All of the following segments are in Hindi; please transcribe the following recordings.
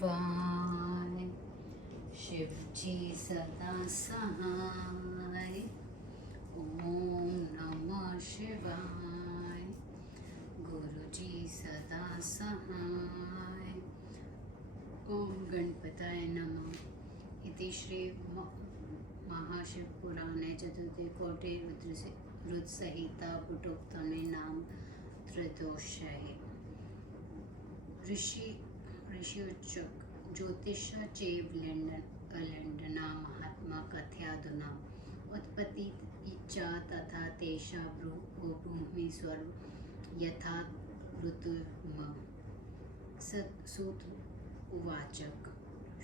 शिवाय। शिव जी सदा सहाय। ओम नमः शिवाय। गुरु जी सदा सहाय। ओम गणपताय नमः। इति श्री महाशिव पुराणे चतुर्थे कोटे रुद्र संहिता पुटोक्तमे नाम त्रयोदशः। ऋषियोचक ज्योतिष चैव लेण्डना महात्मा कथयादुना उत्पत्ति च तथा तेषा भूमि स्वर्ग यथा ऋतुम। सूत उवाचक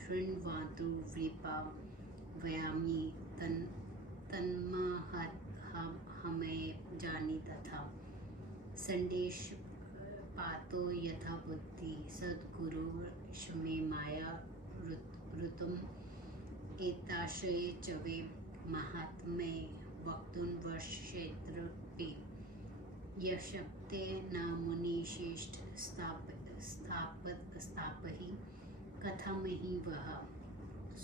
शृण्वन्तु विपा वयामि तन्महमेव जानी तथा संदेश पातो यथा बुद्धि सद्गुरुर्मे माया ऋतुम् एताशये च वे महात्मे वक्तुं वर्षेत्रपि यशक्ते न मुनिश्रेष्ठ स्थापहि कथमहि वः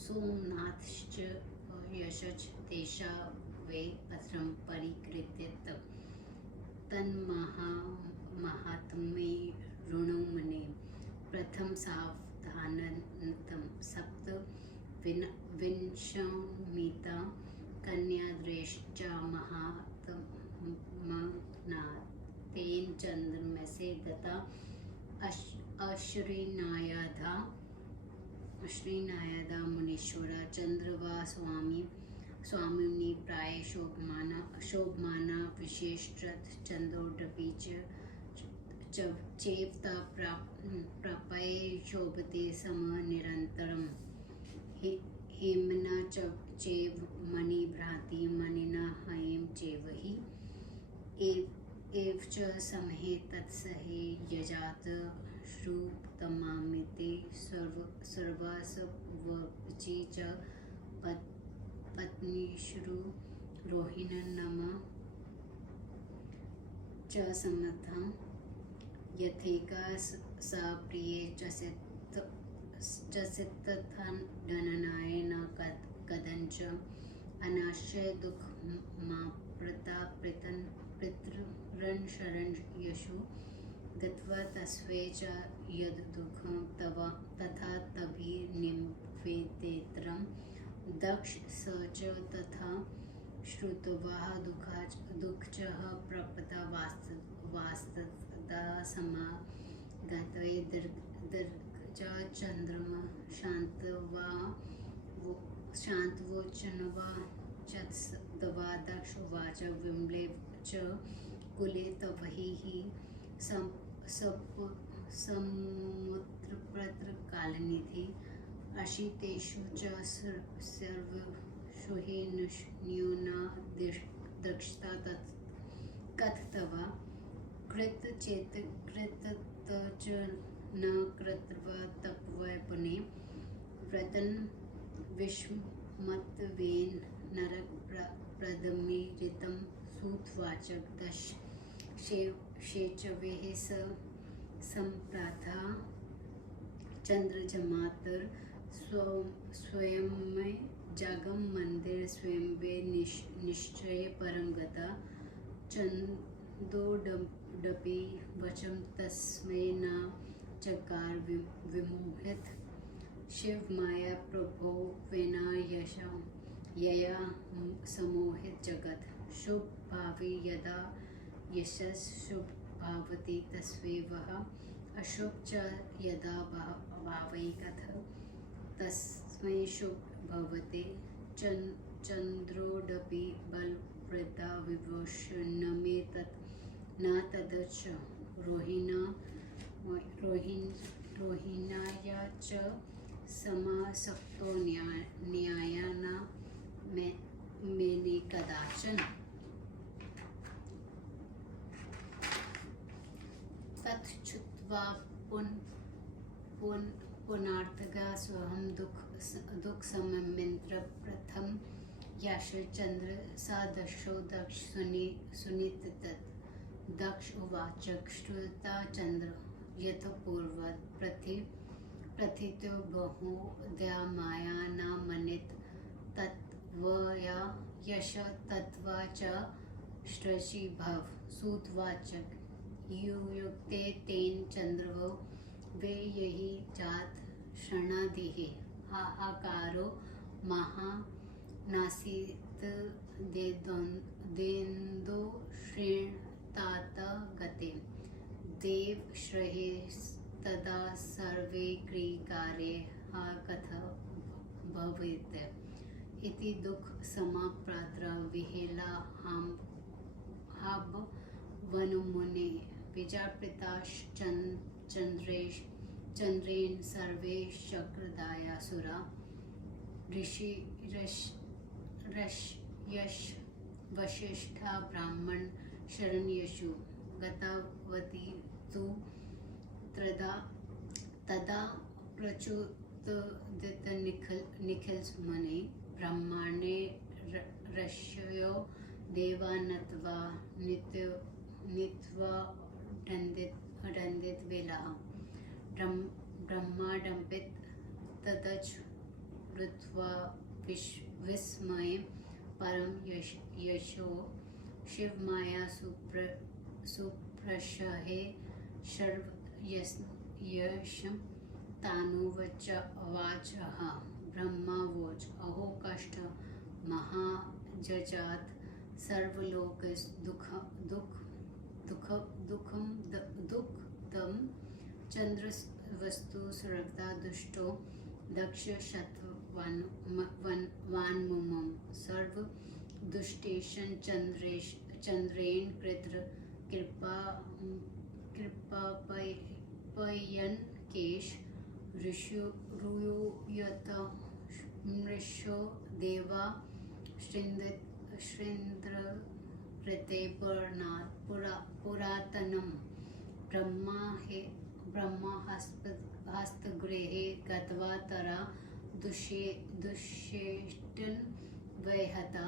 सोमनाथश्च यशश्च तेषा वे पत्रं परिकृत्य तन्महात्म्ये ऋणुमने प्रथम सावधानन्तं सप्त विंशमिता कन्याद्रेश्च महात्मना तेन चन्द्रमसे दत्ता अश्रीनायदा मुनीश्वरा चंद्रवा स्वामिनी प्राय शोभमाना विशेषत्रथ चंदोडपि चेवता प्रापये शोभते सम निरन्तरम् हेमना चैव मणिभ्राति मणिना हयं चैव हि एव च समहे तत्सहे यजात श्रुतमामिते सर्वासवचि च पत्नीश्रु रोहिणनम च समर्थं यथेका सा प्रिये चसितथाननाय न कदञ्च अनाश्रय दुःखमाप्रता पितृन् शरण यशु गत्वा तस्मै च यद्दुःखं तथा तभिर्निवेदितं दक्ष स च तथा श्रुत्वा दुःखचः प्रपदा वास्तदा समागतये दीर्घजा चन्द्रमा शान्तवोचनवा चत्सदवा दक्ष उवाच विमले च कुले तव हि समुद्रप्रत्रकालनिधि अशितेषु च सर्वषु हि न्यूना दक्षता कथ तव कृतचेत च न कृत्वा तपवै पुने व्रतन् विस्मत्त्वेन नरकप्रदमीरितं सूतवाचक दश शेचवेः सम्प्राता चंद्रजमातर स्वयं जागम मंदिर स्वयं वे निश्चय परम गता चंदोडपि वचम तस्मै न चकार विमोहित शिव माया प्रभो विना यया समोहित जगत शुभ भावी यदा यशस् शुभ भावति तस्वैवः अशुभ च यदा भावैकथ तस्मै शुभ भवते चन्द्रोडपि बलप्रदा विवश न मे तत् न तदच रोहिण्याया च समासक्तो न्यायान मेने कदाचन तच्छ्रुत्वा पुनार्थगा स्वहं दुःख सममिन्द्र प्रथम यश चंद्र सा दशो दक्ष सुनीत तत् दक्ष उवाच श्रुता चंद्र यथ पूर्वत प्रथितो बहुधा माया न मनित तत्त्वया यश तत्त्वा च श्रची भव सूतवाचक युयुक्ते तेन चंद्रवो वे यही जात क्षणादिः हाहाकारो महा नासीत देन्दो श्रीणतात गते देव श्रहेस्तदा सर्वे क्रीकारे हा कथ भवेत् इति दुःख समाप्रात्र विहेला हाब वनुमुने चंद्रेण सर्वे शक्रदायासुरा ऋषयश वसिष्ठा ब्राह्मण शरण्यषु गतावती तु तदा प्रच्युतदितनिखिलसुमने ब्रह्माण्डे ऋषयो देवानत्वा नीत्वा दण्डित वेलाः ब्रह्माडम्बित तदच कृत्वा विस्मये परम यशो शिवमाया सुप्रशहे सर्वयशं तानुवाचः ब्रह्मावोच अहो कष्ट महाजजात सर्वलोकदुःखदं चंद्रवस्तु सुरक्ता दुष्टो दक्ष शतवान्मुमं सर्व दुष्टेशन चंद्रेण कृत्र कृपापयन केश ऋषुरूयत मृषो देवा श्रीन्द्र कृते पुरातनं ब्रह्माहस्तगृहे गत्वा तरा दुष्येष्टन वैहता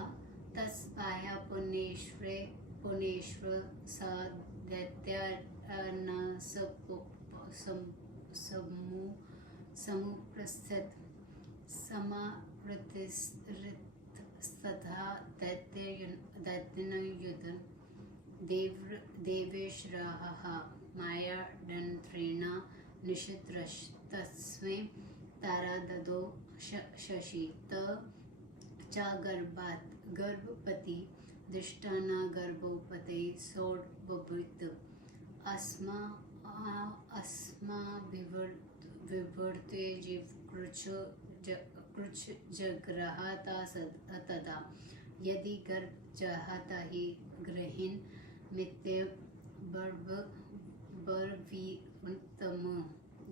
तस्पाय पुनेश्वर सा दैत्यान् समुपस्थित समावृतस्तथा दैत्ययुधन देवेश्वरः मायादन्त्रेण निषिद्धस्तस्मै तारा ददो शशि त च गर्भपति दृष्टाना गर्भोपते सोढबभूत अस्माभिवृते जीव कृच्छ जग्रहता तदा यदि गर्भ जहता हि गृहीन् मित्य बर्वीतम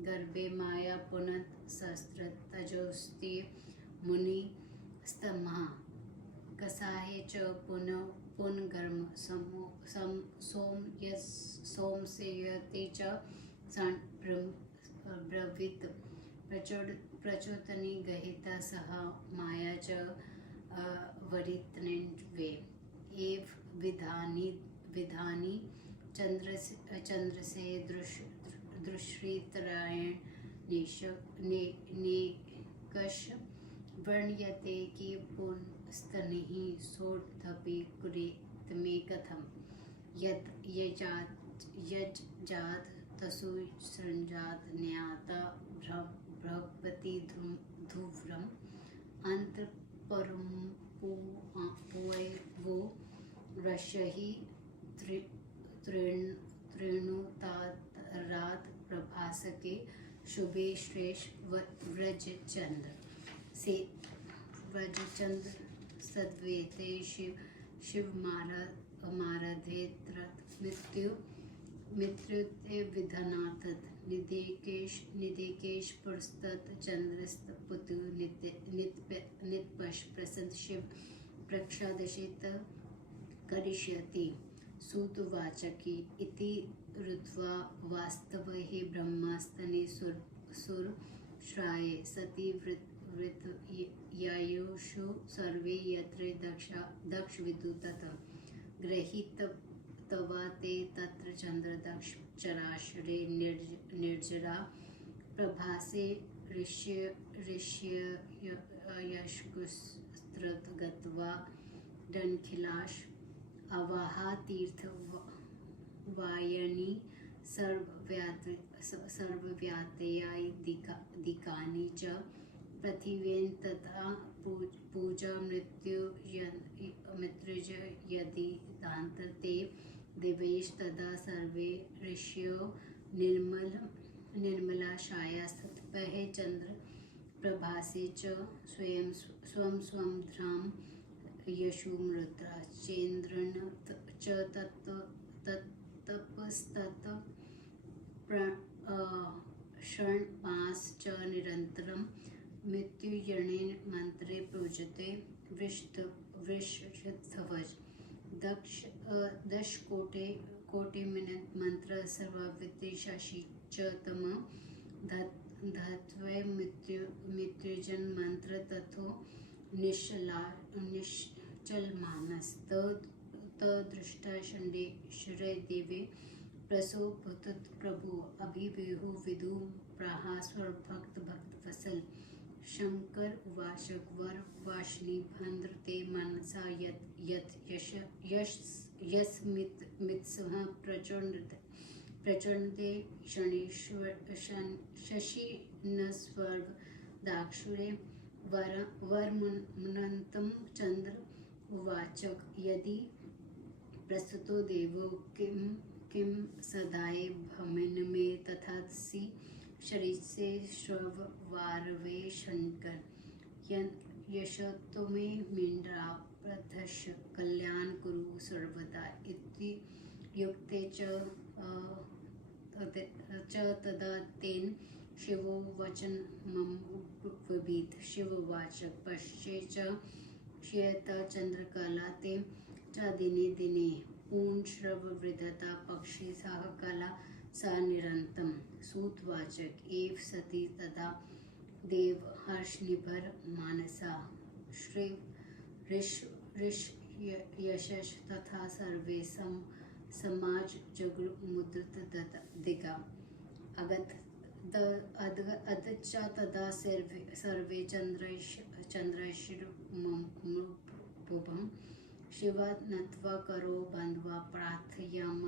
गर्भे माया पुनः सहस्र तजोस्ति मुनि स्तमः कसाहे च पुनर्गर्म सोमसेयते च ब्रवीत प्रचोदनी गहिता सह माया च वरितन्वे एव विधानी चंद्रसे दृश्रितरायण नेकश वर्ण्यते कि पुंस्तनिः सोढपि कुरुतमे कथं यज्जात तसु सृञ्जात न्याता भ्रवति धुव्रम् अन्तःपरमपुवो रश्यहि तृणुतारात् प्रभासके शुभे श्रेष्ठ व्रजचंद्र से व्रजचंद्र सद्वेते शिव माराधे मित्रुते विधनाथ निदेकेश पुरस्तत चंद्रस्तपुतु नित्पश प्रसन्न शिव प्रक्षादशित करिष्यति सूतवाचकी इति ऋत्वा वास्तवः ब्रह्मास्तने सुरश्राये सति वृत्तयायुषु सर्वे यत्र दक्ष विदु तत् गृहीतवा ते तत्र चंद्रदक्ष चराशरे निर्जरा प्रभासे ऋष्ययशकुस्त्रत गत्वा डनखिलाश अवाहा तीर्थ वायनी सर्वव्यातयादिकानि च पृथिवेन तथा पूजा मृत्युंजय ते देवेश तदा सर्वे ऋषयो निर्मलाशायास्तपः चंद्र प्रभासे च स्वं ध्रां यशुमृता चेन्द्रन च तपस्तत षण्मास च निरन्तरं मृत्युंजयेन मन्त्रे प्रोजते वृषध्वज दशकोटिमन्त्र सर्वावृत्तिशासि च तम धत्वे मृत्युंजय मंत्र तथो निश्चलमानस तदृष्टा षण्डेश्वरे देवे प्रसोभूत प्रभु अभिवेहु विदु प्राहा स्वभक्त भक्तवत्सल शंकर उवाच वर वाशिनी भद्र ते मनसा यत् यस्मित्सह प्रचण्डते शशिनस्वर्ग दाक्षुरे वरमुन्नतं चंद्र उवाच यदि प्रस्तुतो देवो किं सदाय भमिन मे तथासि शरीसे श्रववारवे शंकर यशतो मे मिन्द्रा प्रथश कल्याण कुरु सर्वदा इति युक्ते च तदा तेन शिवो वचनमब्रवीत् शिवोवाच पश्ये च श्येता चंद्रकला ते च दिने दिने पूर्णश्रववृद्धता पक्षी सह कला सा निरन्तं सूतवाचक एव सती तदा देव हर्षनिभर मानसा श्री यशस तथा सर्वे समाज जगमुद्रित दिगा अदच्च तदा सर्वे चंद्रशिरोमुपं शिवा नत्वा करो बन्ध्वा प्रार्थयाम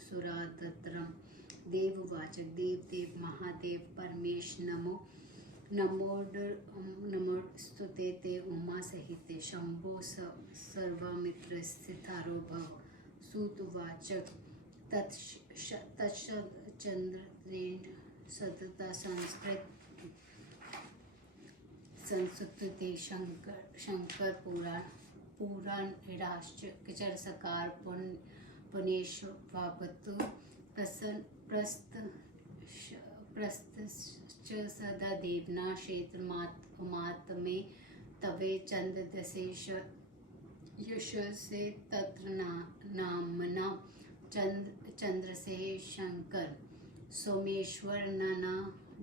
सुरातत्रं देववाचक देव महादेव परमेश नमोस्तुते ते उमा सहिते शंभो सर्वमित्रस्थितारो भव सूतवाचक तत्चंद्रेण सतता संस्कृते शंकर पुराणाश्च किचरसकार पुनेश्वावतु प्रस्थश्च सदा देवना क्षेत्रमात्मे तवे चंद्रदशेश यशसे तत्र नामना चंद्रसे शंकर सोमेश्वर नाना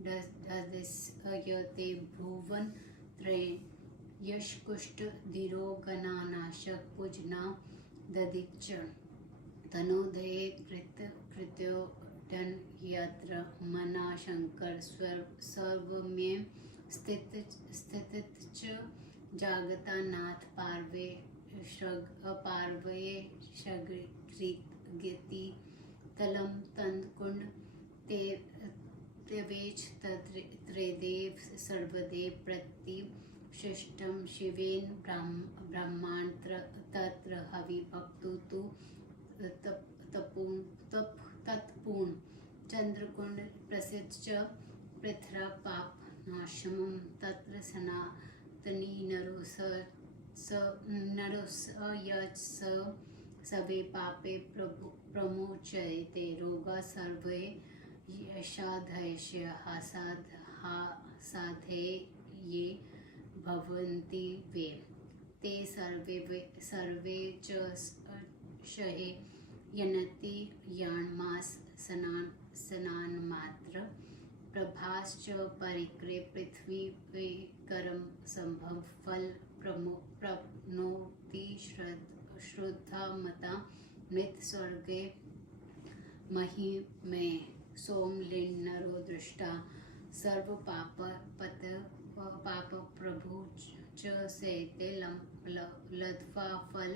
दस्यते भुवन त्रय यशकुष्ट धीरो गणानाशक पूजना ददिच्च तनोदये कृत्योदन यत्र मना शंकर सर्वमेव स्थितच जागता नाथ पार्वये शगृति तलं तन्दकुंड तेवेच त्रेदेव सर्वदेव प्रतिष्ठितं शिवेन ब्रह्माण तत्र हविभक्तु तु तत्पूर्ण चंद्रकुंड प्रसिद्ध च पृथ्रा पाप नाशमं तत्र सनातनी सवे पापे प्रमुच्यते रोगा सर्वे यशाधयस्य हासाधे ये भवन्ति वे ते सर्वे च शहे यनति यान्मास स्नानमात्र प्रभाश्च परिक्रे पृथ्वी करम संभव फल प्रप्नोति श्रद्धा मता मृत स्वर्गे महिमे सोमलिन्नरो दृष्टा सर्व पाप प्रभु च सेते लद्वा फल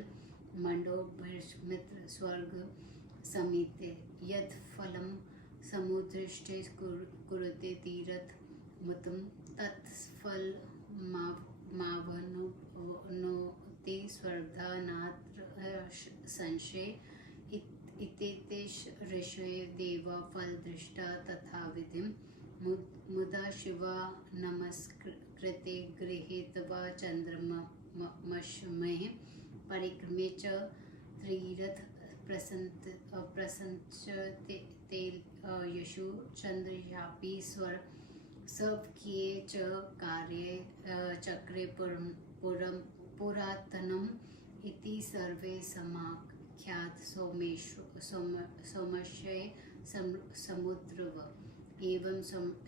मंडोभिर्मित्र स्वर्ग समीते यद फलम समुद्रिष्टे कुरुते तीरथ मतम तत्फल मावनोते स्वर्धा नात्र संशय इतेते ऋषये देवा फल दृष्टा तथा विधिम मुदा शिवा नमस्कृते गृहीत्वा चंद्रमश्मः परिक्रमे च त्रिरथ प्रसन्नते यशु चंद्रयापि स्वर सवकिये च कार्ये चक्रे पुरातनम् इति सर्वे समाख्यात सोमशय समुद्रव एवं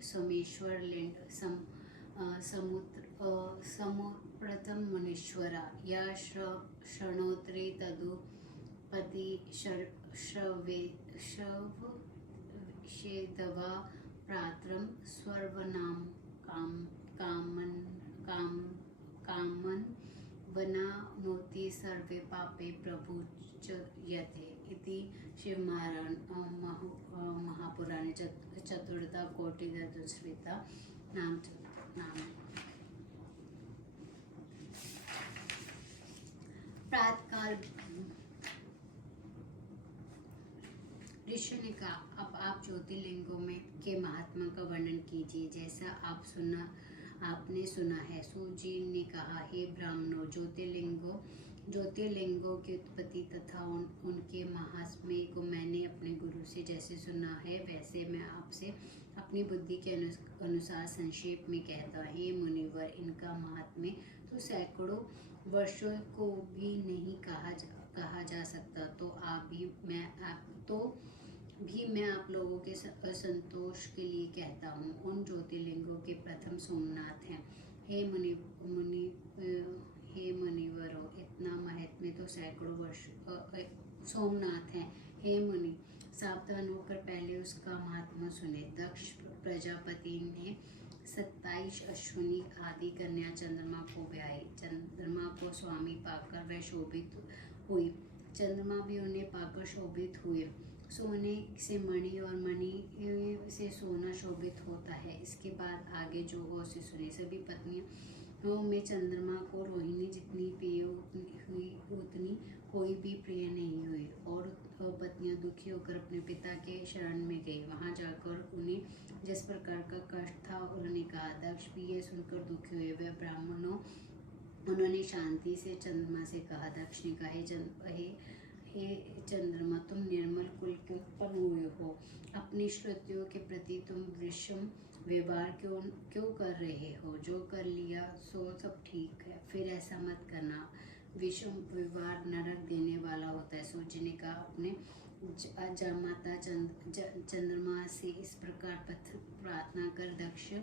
सोमेश्वर लिंड समुप्रतम मुनीश्वरा या शृणोत्रे तदुपति श्रवेशेदवा प्रात्रम स्वर्वनाम कामन वनानोति सर्वे पापे प्रभु च यते इति शिव महापुराणे चतुर्था कोटिदशस्मृता नाम। प्रातःकाल ऋषि ने कहा, अब आप ज्योतिर्लिंगों में के महात्मा का वर्णन कीजिए जैसा आपने सुना है। सूजी ने कहा, हे ब्राह्मणों, ज्योतिर्लिंगों की उत्पत्ति तथा उनके महात्म्य को मैंने अपने गुरु से जैसे सुना है वैसे मैं आपसे अपनी बुद्धि के अनुसार संक्षेप में कहता। हे मुनिवर, इनका महात्म्य तो सैकड़ों वर्षों को भी नहीं कहा जा सकता, तो मैं आप लोगों के संतोष के लिए कहता हूँ। उन ज्योतिर्लिंगों के प्रथम सोमनाथ हैं। हे मुनिवरों, इतना महात्म्य तो सैकड़ों वर्ष सोमनाथ हैं। हे मुनि, सावधान होकर पहले उसका महात्मा सुने। दक्ष प्रजापति ने 27 अश्विनी आदि कन्या चंद्रमा को ब्याही। चंद्रमा को स्वामी पाकर वह शोभित हुई, चंद्रमा भी उन्हें पाकर शोभित हुए। सोने से मणि और मणि से सोना शोभित होता है। इसके बाद आगे जो हो उसे सुने। सभी पत्नियों में चंद्रमा को रोहिणी जितनी प्रिय हुई उतनी कोई भी प्रिय नहीं हुई। और पत्नियां दुखी होकर अपने पिता के शरण में गई। वहां जाकर उन्हें जिस प्रकार का कष्ट था उन्होंने कहा। दक्ष भी यह सुनकर दुखी हुए। वह ब्राह्मणों उन्होंने शांति से चंद्रमा से कहा। दक्ष ने कहा, हे चंद्रमा, तुम निर्मल कुल के उत्पन्न हुए हो। अपनी श्रुतियों के प्रति तुम विषम व्यवहार क्यों कर रहे हो? जो कर लिया सो सब ठीक है, फिर ऐसा मत करना। विषम व्यवहार नरक देने वाला होता है। सूर्य ने कहा, अपने जामाता चंद्रमा से इस प्रकार प्रार्थना कर दक्ष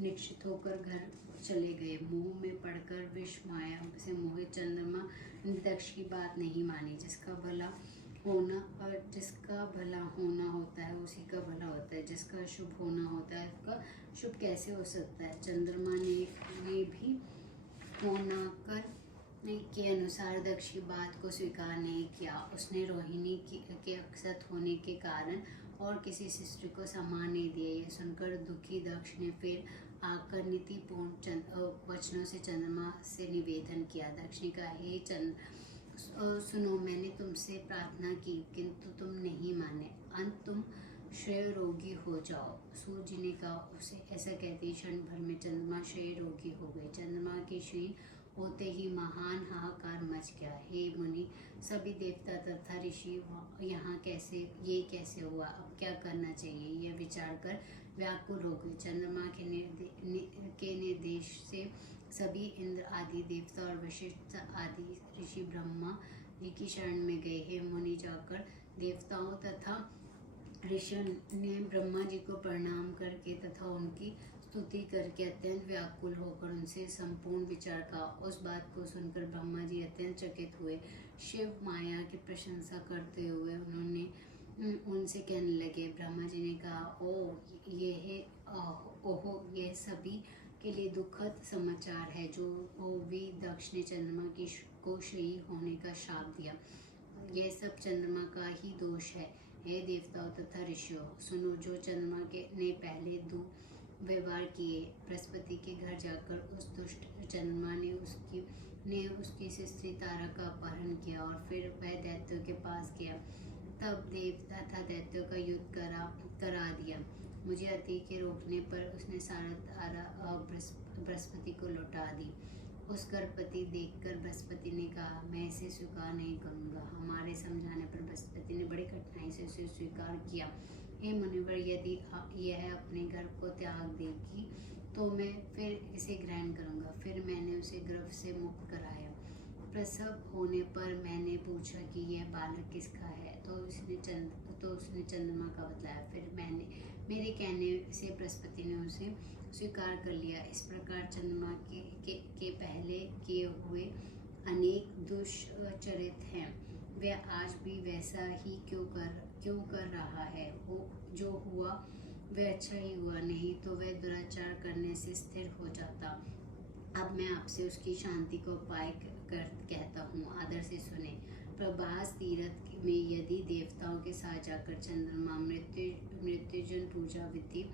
निश्चित होकर घर चले गए। मोह में पड़कर विष माया से मोहित चंद्रमा ने दक्ष की बात नहीं मानी। जिसका भला होना होता है उसी का भला होता है, जिसका शुभ होना होता है उसका शुभ कैसे हो सकता है? चंद्रमा ने भी होनाकर के अनुसार दक्ष की बात को स्वीकार नहीं किया। उसने रोहिणी के अक्षत होने के कारण और किसी शिष्य को सम्मान नहीं दिया। यह सुनकर दुखी दक्ष ने फिर आकर नीतिपूर्ण वचनों से चंद्रमा से निवेदन किया। दक्ष ने कहा, हे सुनो, मैंने तुमसे प्रार्थना की किंतु तुम नहीं माने। अंत तुम क्षय रोगी हो जाओ। सूर्य ने कहा, उसे ऐसा कहते क्षण भर में चंद्रमा क्षय रोगी हो गए। चंद्रमा के क्षीण होते ही महान हाहाकार मच गया। हे मुनि, सभी देवता तथा ऋषि यहाँ कैसे हुआ? अब क्या करना चाहिए? यह विचार कर व्याकुल हो गए। चंद्रमा के निर्देश से सभी इंद्र आदि देवता और वशिष्ठ आदि ऋषि ब्रह्मा जी की शरण में गए। हे मुनि, जाकर देवताओं तथा ऋषियों ने ब्रह्मा जी को प्रणाम करके तथा उनकी स्तुति करके अत्यंत व्याकुल होकर उनसे संपूर्ण विचार का। उस बात को सुनकर ब्रह्मा जी अत्यंत चकित हुए। शिव माया की प्रशंसा करते हुए उन्होंने उनसे कहने लगे। ब्रह्मा जी ने कहा, ओहो, यह सभी के लिए दुखद समाचार है। जो भी दक्ष ने चंद्रमा को श्रेय होने का श्राप दिया, यह सब चंद्रमा का ही दोष है। हे देवताओं तथा ऋषियों, सुनो। जो चंद्रमा ने पहले दुर्व्यवहार किए, बृहस्पति के घर जाकर उस दुष्ट चंद्रमा ने उसकी स्त्री तारा का अपहरण किया और फिर वह दैत्यों के पास गया। तब देवता तथा दैत्यों का युद्ध करा दिया। मुझे अति के रोकने पर उसने सारा तारा बृहस्पति को लौटा दी। उस गर्भवती देखकर बृहस्पति ने कहा, मैं इसे स्वीकार नहीं करूंगा। हमारे समझाने पर बृहस्पति ने बड़ी कठिनाई से उसे स्वीकार किया। हे मुनिवर, यदि यह अपने गर्भ को त्याग देगी तो मैं फिर इसे ग्रहण करूंगा। फिर मैंने उसे गर्भ से मुक्त कराया। प्रसव होने पर मैंने पूछा कि यह बालक किसका है, तो उसने चंद्रमा का बतलाया। फिर मेरे कहने से बृहस्पति ने उसे स्वीकार कर लिया। इस प्रकार चंद्रमा के पहले किए हुए अनेक दुष्चरित हैं। वह आज भी वैसा ही क्यों कर रहा है? जो हुआ वह अच्छा ही हुआ, नहीं तो वह दुराचार करने से स्थिर हो जाता। अब मैं आपसे उसकी शांति का उपाय कहता हूँ, आदर से सुने। प्रभास तीर्थ में यदि देवताओं के साथ जाकर चंद्रमा मृत्युजन पूजा विधि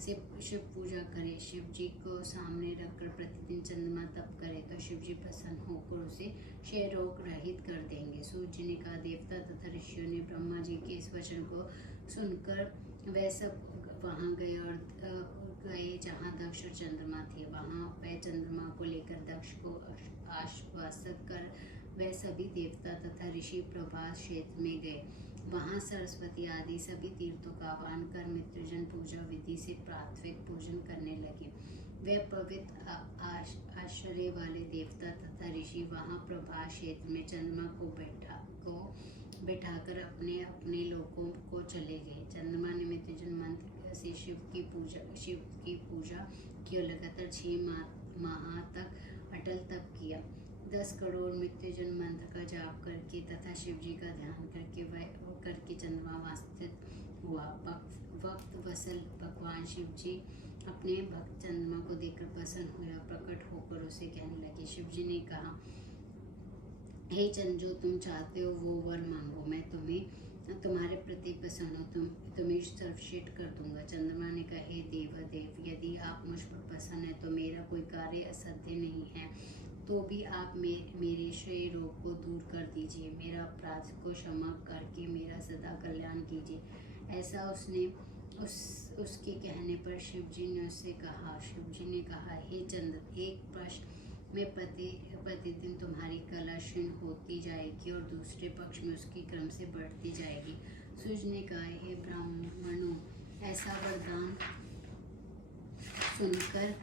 से शिव पूजा करे, शिव जी को सामने रखकर प्रतिदिन चंद्रमा तप करे, तो शिव जी प्रसन्न होकर उसे क्षय रोग रहित कर देंगे। सूर्य जी ने कहा। देवता तथा ऋषियों ने ब्रह्मा जी के इस वचन को सुनकर वह सब वहाँ गए जहाँ दक्ष और चंद्रमा थे। वहाँ वह चंद्रमा को लेकर दक्ष को आश्वासित कर वह सभी देवता तथा ऋषि प्रभास क्षेत्र में गए। वहाँ सरस्वती आदि सभी तीर्थों का आह्वान कर मृत्युजन पूजा विधि से प्राथमिक पूजन करने लगे। वे पवित्र आश्रय वाले देवता तथा ऋषि वहाँ प्रभास क्षेत्र में चंद्रमा को बैठाकर अपने अपने लोकों को चले गए। चंद्रमा ने मृत्युजन मंत्र से शिव की पूजा की और लगातार 6 माह तक अटल तप किया। 10 करोड़ मृत्युजन मंत्र का जाप करके तथा शिव जी का ध्यान करके चंद्रमा वास्तित हुआ। वक्त वसल भगवान शिव जी अपने भक्त चंद्रमा को देखकर प्रसन्न हुए और प्रकट होकर उसे कहने लगे। शिव जी ने कहा, हे चंद्र, जो तुम चाहते हो वो वर मांगो, मैं तुम्हारे प्रति प्रसन्न हूँ, तुम्हें सर्वश्रेष्ठ कर दूंगा। चंद्रमा ने कहा, हे देवादेव, यदि आप मुझ पर प्रसन्न है तो मेरा कोई कार्य असाध्य नहीं है, तो भी आप मेरे श्रेय रोग को दूर कर दीजिए, मेरा अपराध को क्षमा करके मेरा सदा कल्याण कीजिए। ऐसा उसके कहने पर शिव जी ने उससे कहा। शिव जी ने कहा, हे चंद्र, एक प्रश्न में प्रतिदिन तुम्हारी कला क्षीण होती जाएगी और दूसरे पक्ष में उसकी क्रम से बढ़ती जाएगी। सूर्य ने कहा, हे ब्राह्मणों, ऐसा वरदान सुनकर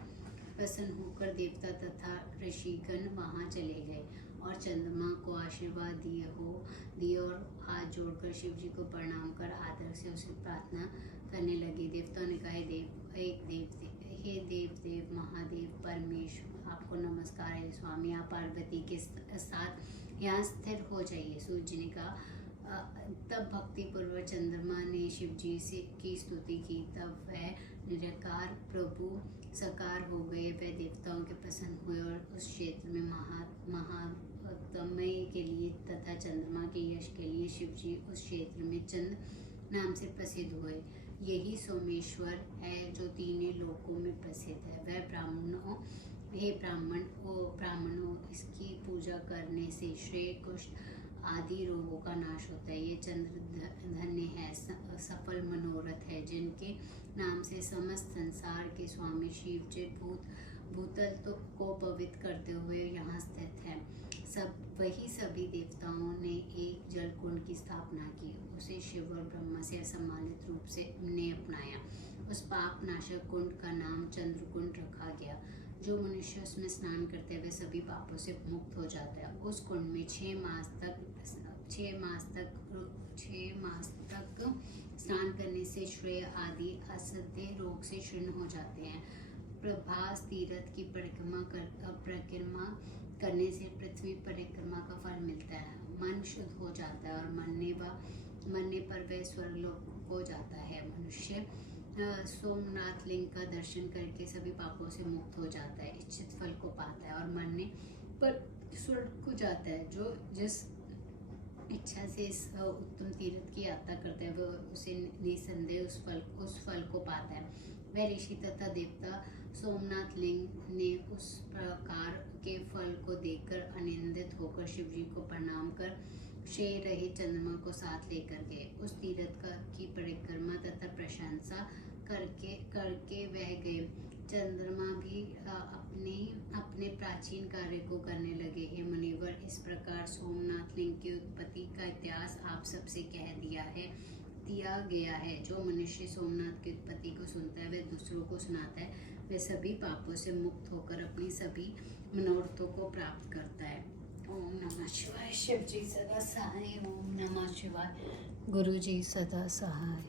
प्रसन्न होकर देवता तथा ऋषिगण वहां चले गए और चंद्रमा को आशीर्वाद दिए और हाथ जोड़कर शिव जी को प्रणाम कर आदर से उसे प्रार्थना करने लगे। देवताओं ने कहा, हे देव महादेव परमेश्वर, आपको नमस्कार है। स्वामी, आप पार्वती के साथ यहाँ स्थिर हो जाइए। सूर्य जी ने कहा। तब भक्ति पूर्वक चंद्रमा ने शिव जी की स्तुति की। तब वह निराकार प्रभु साकार हो गए। वह देवताओं के प्रसन्न हुए और उस क्षेत्र में महात्म्य के लिए तथा चंद्रमा के यश के लिए शिव जी उस क्षेत्र में चंद्र नाम से प्रसिद्ध हुए। यही सोमेश्वर है जो तीनों लोकों में प्रसिद्ध है। वह ब्राह्मणों, इसकी पूजा करने से श्रेय, कुष्ठ आदि रोगों का नाश होता है। ये चंद्र धन्य है, सफल मनोरथ है, जिनके नाम से समस्त संसार के स्वामी शिव जी भूतल को पवित्र करते हुए यहाँ स्थित है। वही सभी देवताओं ने एक जल कुंड की स्थापना की। उसे शिव और ब्रह्मा से असम्मानित रूप से ने अपनाया। उस पाप नाशक कुंड का नाम चंद्र कुंड रखा गया। जो मनुष्य उसमें स्नान करते हैं वह सभी पापों से मुक्त हो जाता है। उस कुंड में 6 मास तक स्नान करने से श्रेय आदि असत्य रोग से क्षीण हो जाते हैं। प्रभास तीर्थ की परिक्रमा करने से पृथ्वी परिक्रमा का फल मिलता है। मन शुद्ध हो जाता है और मरने व मरने पर वह स्वर्गलोक को जाता है। मनुष्य सोमनाथ लिंग का दर्शन करके सभी पापों से मुक्त हो जाता है, इच्छित फल को पाता है और मरने पर स्वर्ग को जाता है। जो जिस इच्छा से इस उत्तम तीर्थ की यात्रा करता है वह उसे निसंदेह उस फल को पाता है। वह ऋषि तथा देवता सोमनाथ लिंग ने उस प्रकार के फल को देखकर आनंदित होकर शिवजी को प्रणाम कर शेर रहे चंद्रमा को साथ लेकर गए। उस तीर्थ की परिक्रमा तथा प्रशंसा करके वह गए। चंद्रमा भी अपने प्राचीन कार्य को करने लगे। हे मुनिवर, इस प्रकार सोमनाथ लिंग की उत्पत्ति का इतिहास आप सबसे कह दिया गया है। जो मनुष्य सोमनाथ की उत्पत्ति को सुनता है वह दूसरों को सुनाता है, वह सभी पापों से मुक्त होकर अपनी सभी मनोरथों को प्राप्त करता है। ओम नमः शिवाय। शिव जी सदा सहाय। ओम नमः शिवाय। गुरु जी सदा सहाय।